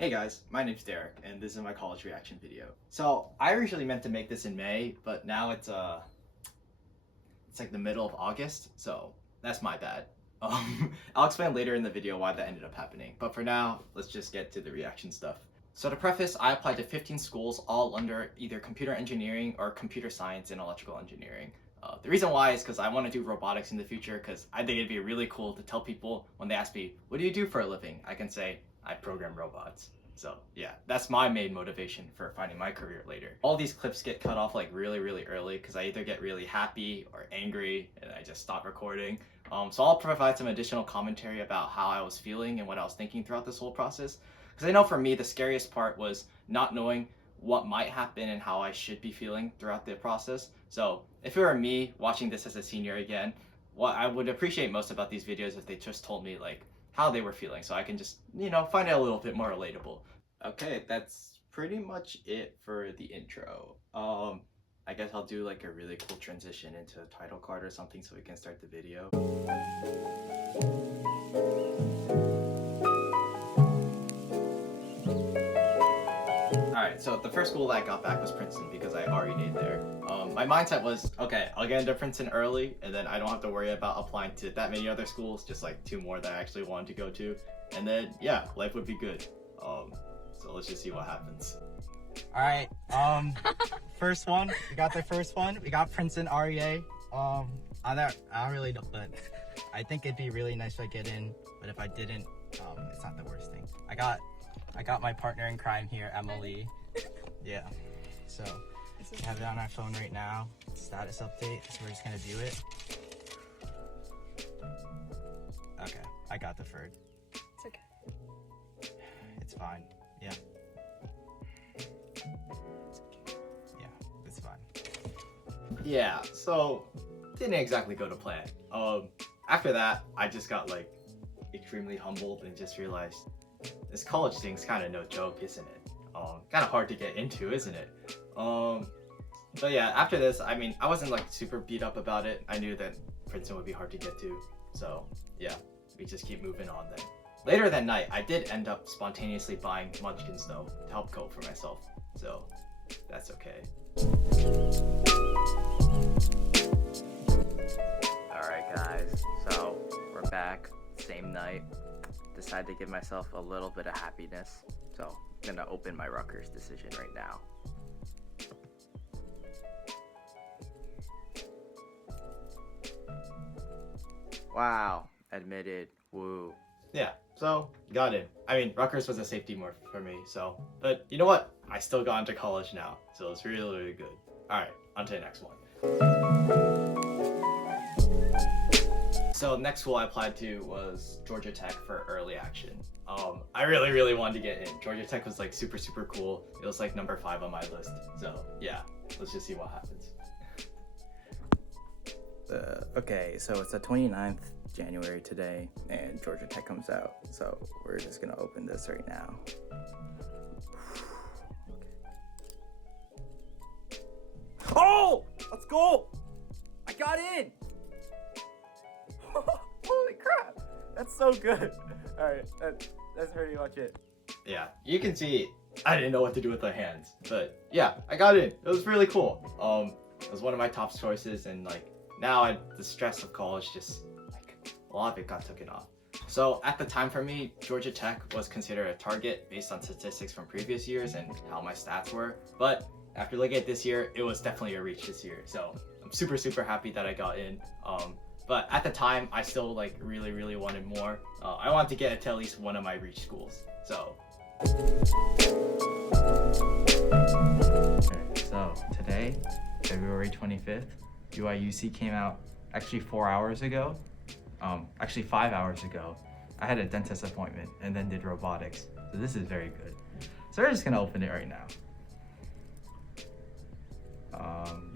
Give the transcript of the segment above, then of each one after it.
Hey guys, my name's Derek, and this is my college reaction video. So I originally meant to make this in May, but now it's like the middle of August, so that's my bad. I'll explain later in the video why that ended up happening, but for now, let's just get to the reaction stuff. So to preface, I applied to 15 schools, all under either computer engineering or computer science and electrical engineering. The reason why is because I want to do robotics in the future, because I think it'd be really cool to tell people when they ask me, what do you do for a living? I can say, I program robots. So yeah, that's my main motivation for finding my career later. All these clips get cut off like really early because I either get really happy or angry and I just stop recording. So I'll provide some additional commentary about how I was feeling and what I was thinking throughout this whole process. Because I know for me, the scariest part was not knowing what might happen and how I should be feeling throughout the process. So if it were me watching this as a senior again, what I would appreciate most about these videos if they just told me like how they were feeling, so I can just, find it a little bit more relatable. Okay, that's pretty much it for the intro. I guess I'll do like a really cool transition into a title card or something so we can start the video. Alright, so the first school that I got back was Princeton because I already stayed there. My mindset was, okay, I'll get into Princeton early and then I don't have to worry about applying to that many other schools, just like 2 more that I actually wanted to go to. And then, yeah, life would be good. So let's just see what happens. Alright, first one, we got the first one. We got Princeton REA. I don't really know, but I think it'd be really nice if I get in, but if I didn't, it's not the worst thing. I got my partner in crime here, Emily. Yeah, so we have it on our phone right now. Status update, so we're just gonna view it. Okay, I got the third. It's okay. It's fine. Yeah. Yeah, it's fine. Yeah, so didn't exactly go to plan. After that, I just got like extremely humbled and just realized this college thing's kind of no joke, isn't it? Kind of hard to get into, isn't it? But yeah, after this, I mean, I wasn't like super beat up about it. I knew that Princeton would be hard to get to, so yeah, we just keep moving on then. Later that night, I did end up spontaneously buying munchkins though, to help cope for myself, so that's okay. Alright guys, so we're back, same night. Decided to give myself a little bit of happiness, so I'm gonna open my Rutgers decision right now. Wow, admitted, woo. Yeah, so got in. I mean, Rutgers was a safety more for me, so, but you know what? I still got into college now, so it's really good. Alright, on to the next one. So next school I applied to was Georgia Tech for early action. I really wanted to get in. Georgia Tech was like super cool. It was like number 5 on my list. So yeah, let's just see what happens. Okay, so it's the 29th January today, and Georgia Tech comes out. So we're just gonna open this right now. Oh, let's go! I got in! Holy crap! That's so good. All right, that's pretty much it. Yeah, you can see I didn't know what to do with my hands, but yeah, I got in. It was really cool. It was one of my top choices, and like now the stress of college just like a lot of it got taken off. So at the time for me, Georgia Tech was considered a target based on statistics from previous years and how my stats were. But after looking at this year, it was definitely a reach this year. So I'm super happy that I got in. But at the time, I still like really wanted more. I wanted to get to at least one of my reach schools. So. So today, February 25th, UIUC came out actually 4 hours ago. Actually 5 hours ago. I had a dentist appointment and then did robotics. So this is very good. So we're just gonna open it right now.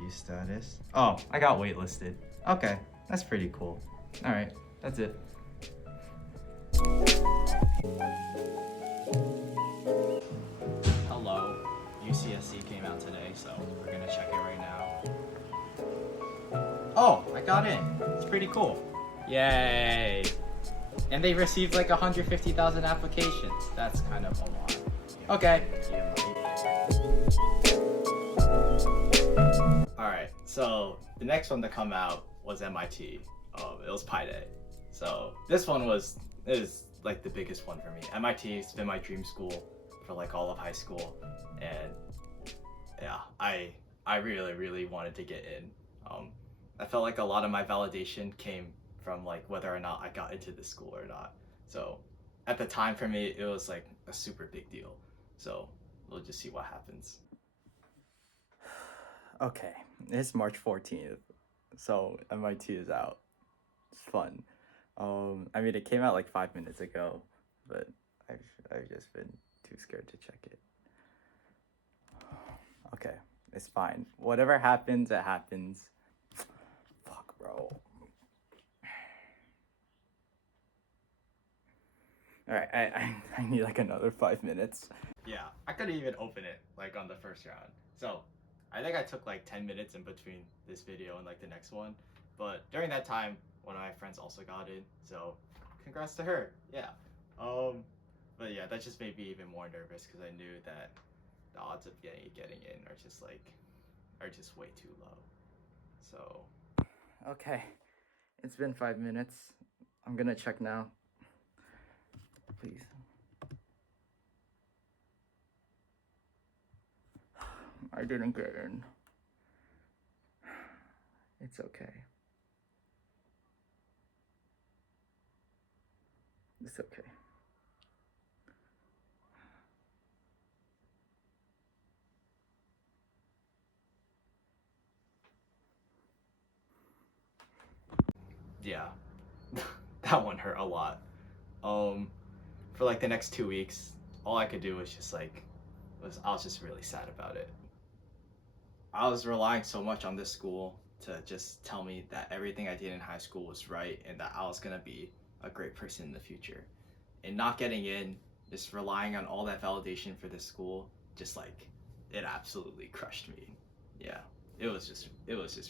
Use status. Oh, I got waitlisted. Okay, that's pretty cool. All right, that's it. Hello, UCSD came out today, so we're gonna check it right now. Oh, I got in. It's pretty cool. Yay! And they received like 150,000 applications. That's kind of a lot. Okay. Alright, so the next one to come out was MIT. It was Pi Day. So this one is like the biggest one for me. MIT's been my dream school for like all of high school, and yeah, I really wanted to get in. I felt like a lot of my validation came from like whether or not I got into the school or not. So at the time for me, it was like a super big deal. So we'll just see what happens. Okay, it's March 14th, so MIT is out. It's fun. I mean, it came out like 5 minutes ago, but I've just been too scared to check it. Okay, it's fine. Whatever happens, it happens. Fuck, bro. Alright, I need like another 5 minutes. Yeah, I couldn't even open it like on the first round. So I think I took like 10 minutes in between this video and like the next one. But during that time, one of my friends also got in. So congrats to her. Yeah. But yeah, that just made me even more nervous because I knew that the odds of getting in are just way too low. So Okay, it's been 5 minutes. I'm gonna check now. Please. I didn't get in. It's okay. It's okay. yeah, that one hurt a lot. For like the next 2 weeks, all I could do was just I was just really sad about it. I was relying so much on this school to just tell me that everything I did in high school was right and that I was gonna be a great person in the future. And not getting in, just relying on all that validation for this school, just like, it absolutely crushed me. Yeah, it was just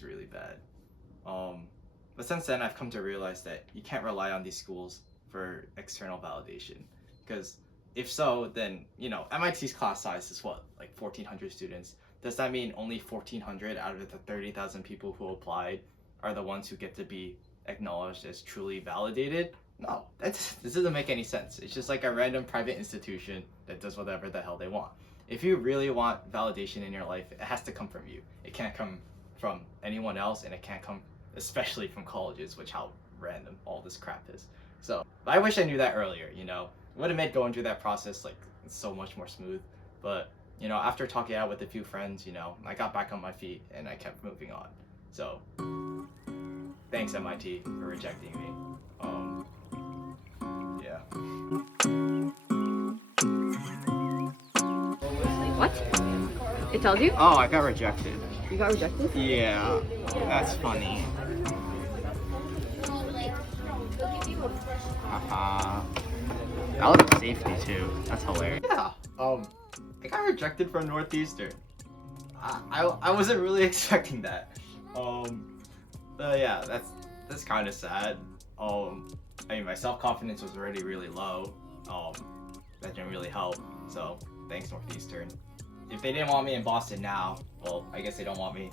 really bad. But since then, I've come to realize that you can't rely on these schools for external validation. Because if so, then, you know, MIT's class size is what, like 1,400 students? Does that mean only 1,400 out of the 30,000 people who applied are the ones who get to be acknowledged as truly validated? No, this doesn't make any sense. It's just like a random private institution that does whatever the hell they want. If you really want validation in your life, it has to come from you. It can't come from anyone else, and it can't come especially from colleges, which how random all this crap is. So I wish I knew that earlier, you know. It would have made going through that process like so much more smooth. But, you know, after talking out with a few friends, you know, I got back on my feet and I kept moving on. So thanks MIT for rejecting me. Yeah. What? It tells you? Oh, I got rejected. You got rejected? Yeah, that's funny. That was a safety too. That's hilarious. Yeah. I got rejected from Northeastern. I wasn't really expecting that. But yeah, that's kind of sad. I mean, my self-confidence was already really low. That didn't really help. So thanks Northeastern. If they didn't want me in Boston now, well, I guess they don't want me.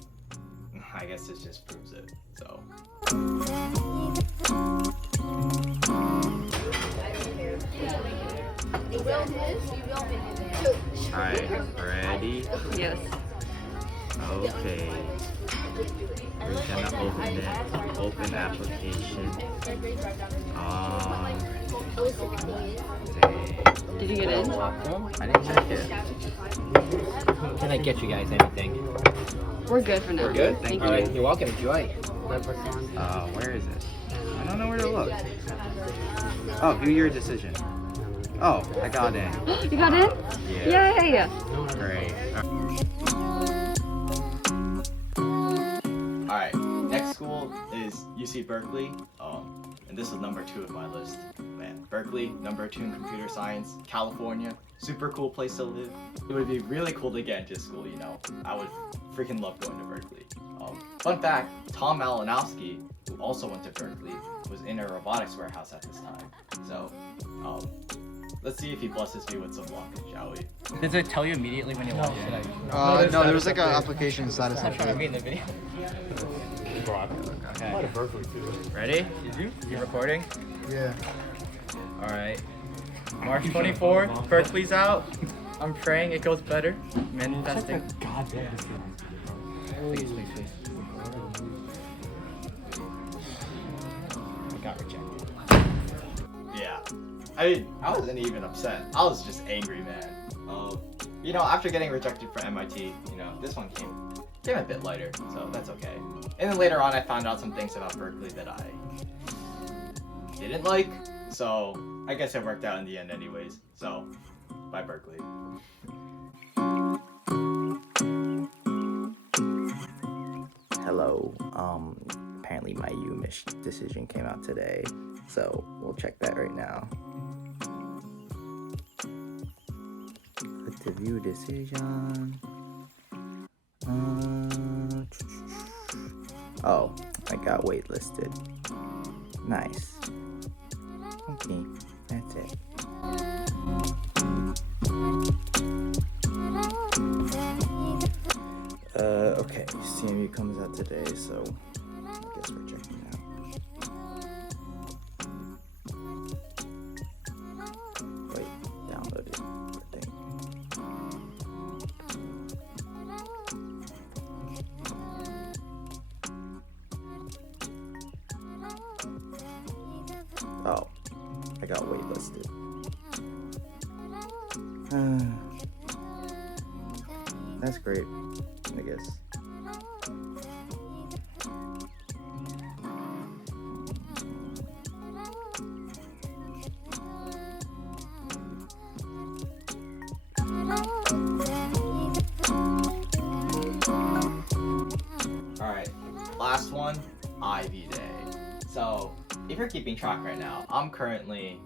I guess this just proves it. So. Alright, ready? Yes. Okay. We're gonna open it. Open application. Did you get in? I didn't check it. Can I get you guys anything? We're good for now. We're good? Thank All you. right, you're welcome. Enjoy. Where is it? I don't know where to look. Oh, view your decision. Oh, I got in. You got in? Yeah. Yay! Great. Alright, next school is UC Berkeley. And this is number 2 on my list. Man, Berkeley, number 2 in computer science, California, super cool place to live. It would be really cool to get into school, you know. I would freaking love going to Berkeley. Fun fact, Tom Malinowski, who also went to Berkeley, was in a robotics warehouse at this time. So, let's see if he blesses me with some luck, shall we? Does it tell you immediately when you walk in? No, there was like an application status update. in the video. Okay. Might have Berkeley too. Ready? You recording? Yeah. All right. March 24th, Berkeley's out. I'm praying it goes better. Manifesting. Goddamn. Please. I got rejected. Yeah. I mean, I wasn't even upset. I was just angry, man. You know, after getting rejected from MIT, you know, this one came a bit lighter, so that's okay. And then later on, I found out some things about Berkeley that I didn't like, so I guess it worked out in the end anyways. So, bye Berkeley. Hello. Apparently my UMich decision came out today, so we'll check that right now. Click to view decision. Oh, I got waitlisted. Nice. Okay, that's it. Okay, CMU comes out today, so I guess we're checking out. Wait, downloaded the thing. Oh, I got waitlisted. That's great, I guess. Alright, last one, Ivy Day. So, if you're keeping track right now, I'm currently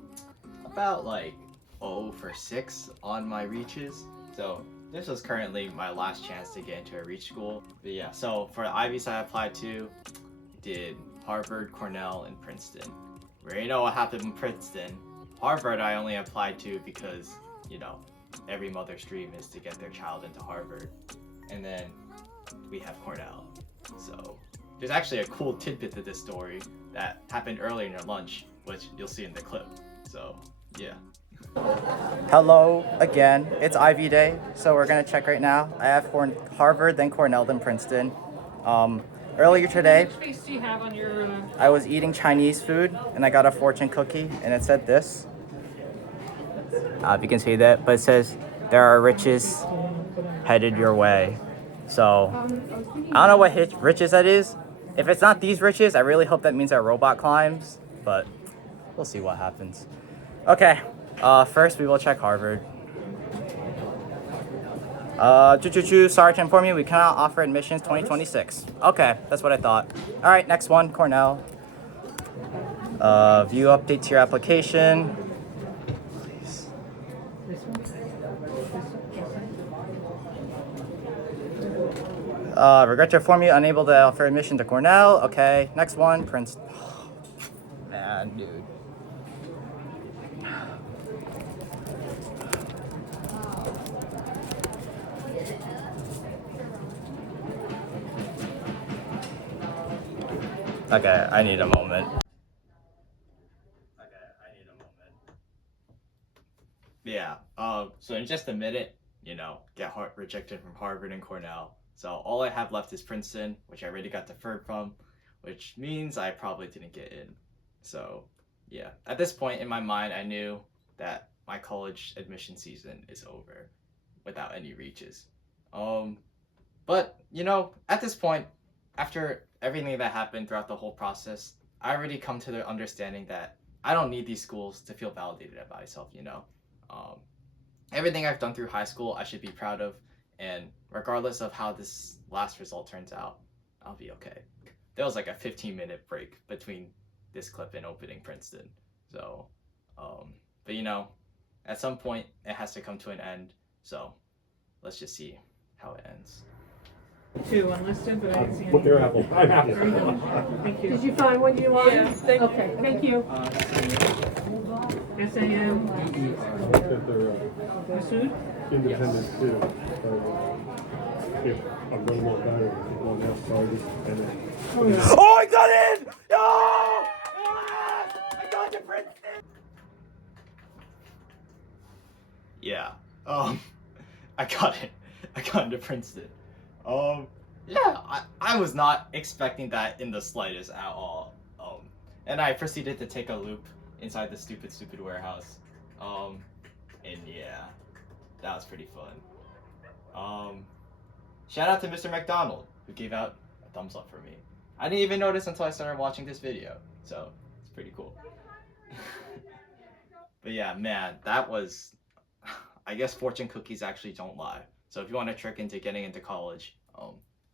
about like 0 for 6 on my reaches. So, this was currently my last chance to get into a reach school. But yeah, so for the Ivies I applied to, did Harvard, Cornell, and Princeton. We already know what happened in Princeton. Harvard I only applied to because, you know, every mother's dream is to get their child into Harvard. And then we have Cornell. So there's actually a cool tidbit to this story that happened earlier in your lunch, which you'll see in the clip. So yeah. Hello again. It's Ivy Day, so we're gonna check right now. I have Harvard, then Cornell, then Princeton. Earlier today, Which face do you have on your? I was eating Chinese food and I got a fortune cookie, and it said this. If you can see that, but it says there are riches headed your way. So I don't know what riches that is. If it's not these riches, I really hope that means our robot climbs, but we'll see what happens. Okay, first we will check Harvard. Sorry to inform you, we cannot offer admissions 2026. Okay, that's what I thought. All right, next one, Cornell. View update to your application. Regret to inform you, unable to offer admission to Cornell. Okay, next one, Princeton. Man, dude. Okay, I need a moment. Yeah, so in just a minute, you know, get rejected from Harvard and Cornell. So all I have left is Princeton, which I already got deferred from, which means I probably didn't get in. So yeah, at this point in my mind, I knew that my college admission season is over without any reaches. But you know, at this point, after everything that happened throughout the whole process, I already come to the understanding that I don't need these schools to feel validated about myself, you know. Everything I've done through high school, I should be proud of, and regardless of how this last result turns out, I'll be okay. There was like a 15-minute break between this clip and opening Princeton. So, but you know, at some point, it has to come to an end. So, let's just see how it ends. Two unlisted, but I didn't see With any. your apple. I'm happy. Very good. Thank you. Did you find what you wanted? Yeah, thank you. Okay, thank you. SAM, Masood? Independent too. So, if I'm running more better, one else started, and then. Oh, I got in! No! Yes! I got to Princeton! Yeah. I got it. I got into Princeton. Yeah, I was not expecting that in the slightest at all. And I proceeded to take a loop inside the stupid warehouse. And yeah, that was pretty fun. Shout out to Mr. McDonald, who gave out a thumbs up for me. I didn't even notice until I started watching this video, so it's pretty cool. But yeah, man, that was, I guess fortune cookies actually don't lie. So if you want to trick into getting into college,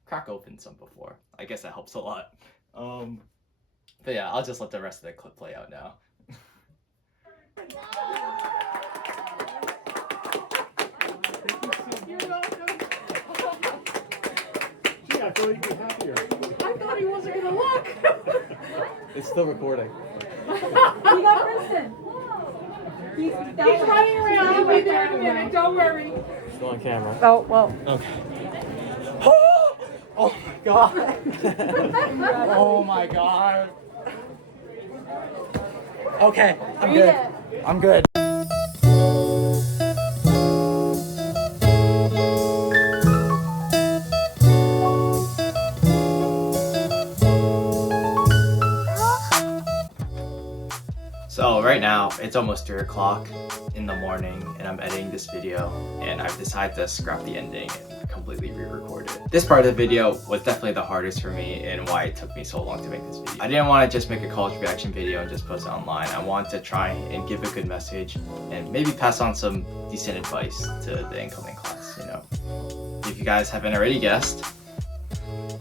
crack open some before. I guess that helps a lot. But yeah, I'll just let the rest of the clip play out now. Gee, I thought you'd be happier. I thought he wasn't gonna look. It's still recording. He got Princeton. He's running around. He'll be there in a minute. Don't worry. Still on camera. Oh, well. Okay. Oh my god. Oh my god. Okay, I'm good. I'm good. So right now, it's almost 3 o'clock in the morning and I'm editing this video and I've decided to scrap the ending and completely re-record it. This part of the video was definitely the hardest for me and why it took me so long to make this video. I didn't want to just make a college reaction video and just post it online. I wanted to try and give a good message and maybe pass on some decent advice to the incoming class, you know. If you guys haven't already guessed,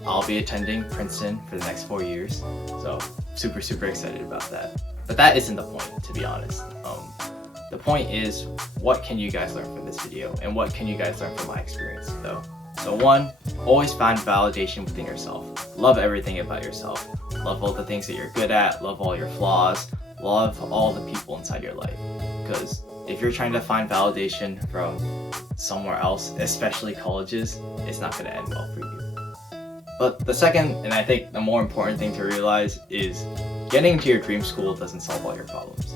I'll be attending Princeton for the next 4 years. So super excited about that. But that isn't the point, to be honest. The point is, what can you guys learn from this video? And what can you guys learn from my experience, though? So one, always find validation within yourself. Love everything about yourself. Love all the things that you're good at, love all your flaws, love all the people inside your life. Because if you're trying to find validation from somewhere else, especially colleges, it's not gonna end well for you. But the second, and I think the more important thing to realize is getting into your dream school doesn't solve all your problems.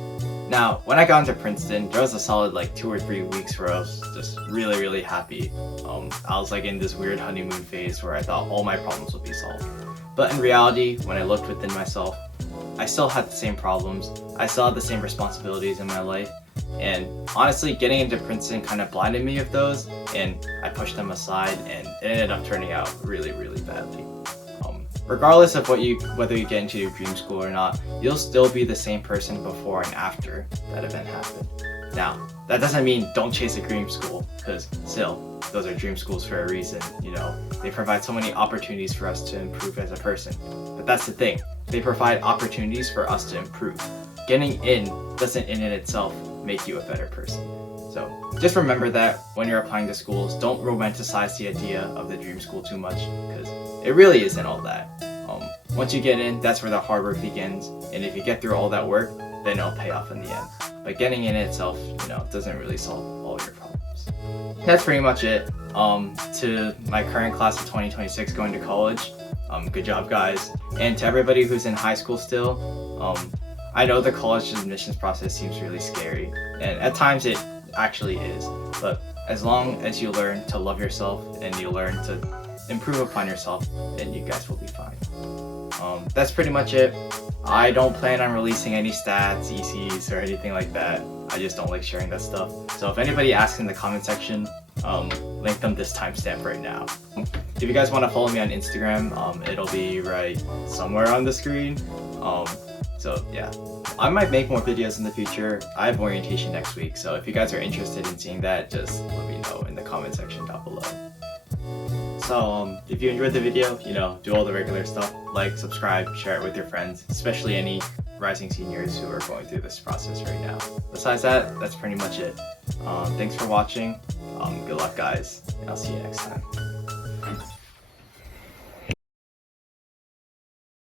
Now, when I got into Princeton, there was a solid like 2 or 3 weeks where I was just really happy. I was like in this weird honeymoon phase where I thought all my problems would be solved. But in reality, when I looked within myself, I still had the same problems. I still had the same responsibilities in my life. And honestly, getting into Princeton kind of blinded me of those, and I pushed them aside, and it ended up turning out really badly. Regardless of whether you get into your dream school or not, you'll still be the same person before and after that event happened. Now, that doesn't mean don't chase a dream school, because still, those are dream schools for a reason, you know. They provide so many opportunities for us to improve as a person. But that's the thing, they provide opportunities for us to improve. Getting in doesn't in and itself make you a better person. So just remember that when you're applying to schools, don't romanticize the idea of the dream school too much, because it really isn't all that. Once you get in, that's where the hard work begins, and if you get through all that work, then it'll pay off in the end. But getting in itself, you know, doesn't really solve all your problems. That's pretty much it. To my current class of 2026 going to college, good job guys. And to everybody who's in high school still, I know the college admissions process seems really scary, and at times it actually is, but as long as you learn to love yourself and you learn to improve upon yourself, then you guys will be fine. That's pretty much it. I don't plan on releasing any stats, ECs, or anything like that. I just don't like sharing that stuff. So if anybody asks in the comment section, link them this timestamp right now. If you guys want to follow me on Instagram, it'll be right somewhere on the screen. So yeah, I might make more videos in the future. I have orientation next week, so if you guys are interested in seeing that, just let me know in the comment section down below. So if you enjoyed the video, you know, do all the regular stuff, like, subscribe, share it with your friends, especially any rising seniors who are going through this process right now. Besides that, that's pretty much it. Thanks for watching. Good luck guys, and I'll see you next time.